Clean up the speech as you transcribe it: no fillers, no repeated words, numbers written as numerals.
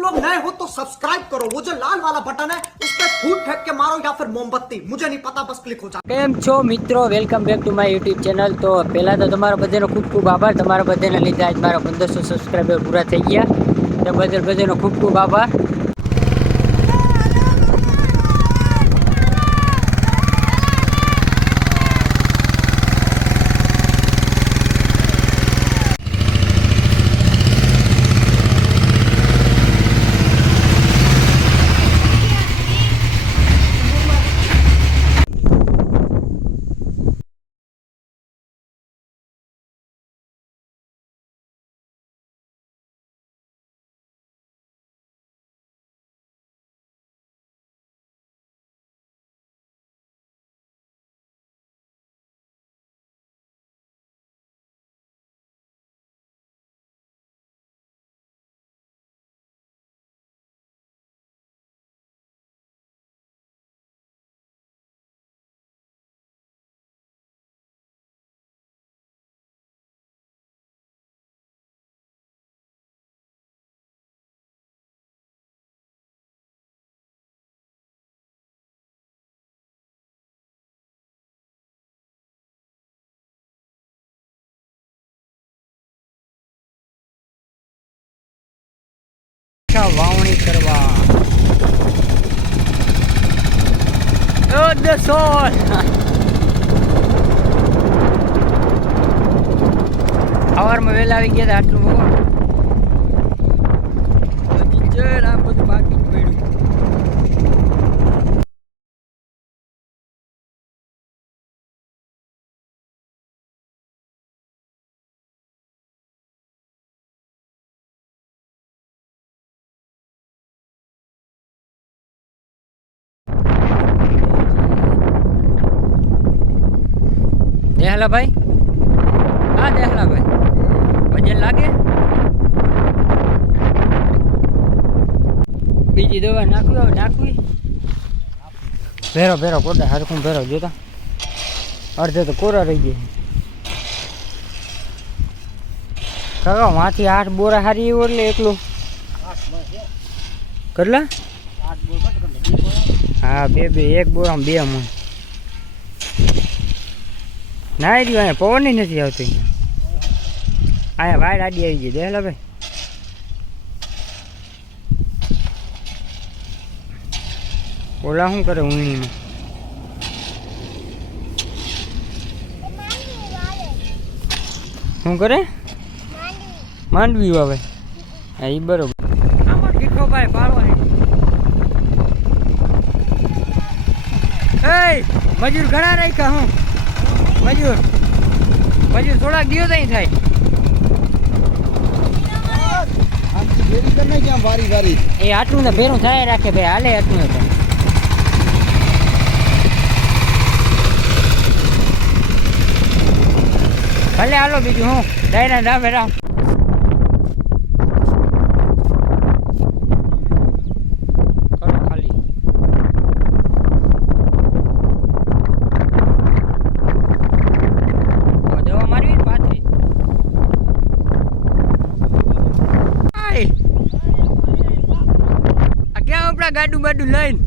तुम लोग नए हो तो सब्सक्राइब करो, वो जो लाल वाला बटन है उस पर फूट फेंक के मारो या फिर मोमबत्ती, मुझे नहीं पता, बस क्लिक हो जाए। કેમ છો મિત્રો, welcome back to my YouTube channel. તો પહેલાં તો તમારા બધાનો ખૂબ ખૂબ આભાર। તમારા બધાને લીધે આજ મારા 1500 સબસ્ક્રાઈબર પૂરા થઈ ગયા, તો બધાનો ખૂબ ખૂબ આભાર। વાવણી કરવા સવારમાં વહેલા આવી ગયા હતા, આટલું આ બધું બાકી પડ્યું। દેહલા ભાઈ, હા દેહલા ભાઈ, વજન લાગે? બીજી દવા નાખવી ભેરો કોટા હરખું ભેરો જોતા, અડધે તો કોરા રહી જાય કાકા। માંથી 8 બોરા હારી એવો, એટલે એકલું કેટલા? હા બે એક બોરામાં 2 મણ ના રહ્યું। અહીંયા પવન નથી આવતી, અહીંયા વાડ આડી આવી ગઈ દેખલા ભાઈ। ઓલા શું કરે ઊંણીમાં? શું કરે? માંડવી વાવે। હા એ બરોબર। આમાં ભીખો ભાઈ પાડવા મજૂર ઘણા રાખ્યા હું મજૂર થોડાક દિવસ અહીં થાય। એ આટલું ને ભેરું થાય રાખે ભાઈ, હાલે આટલું તો ભલે હાલો, બીજું હું ડાયરા ડાબે રામ। ગાડું લઈને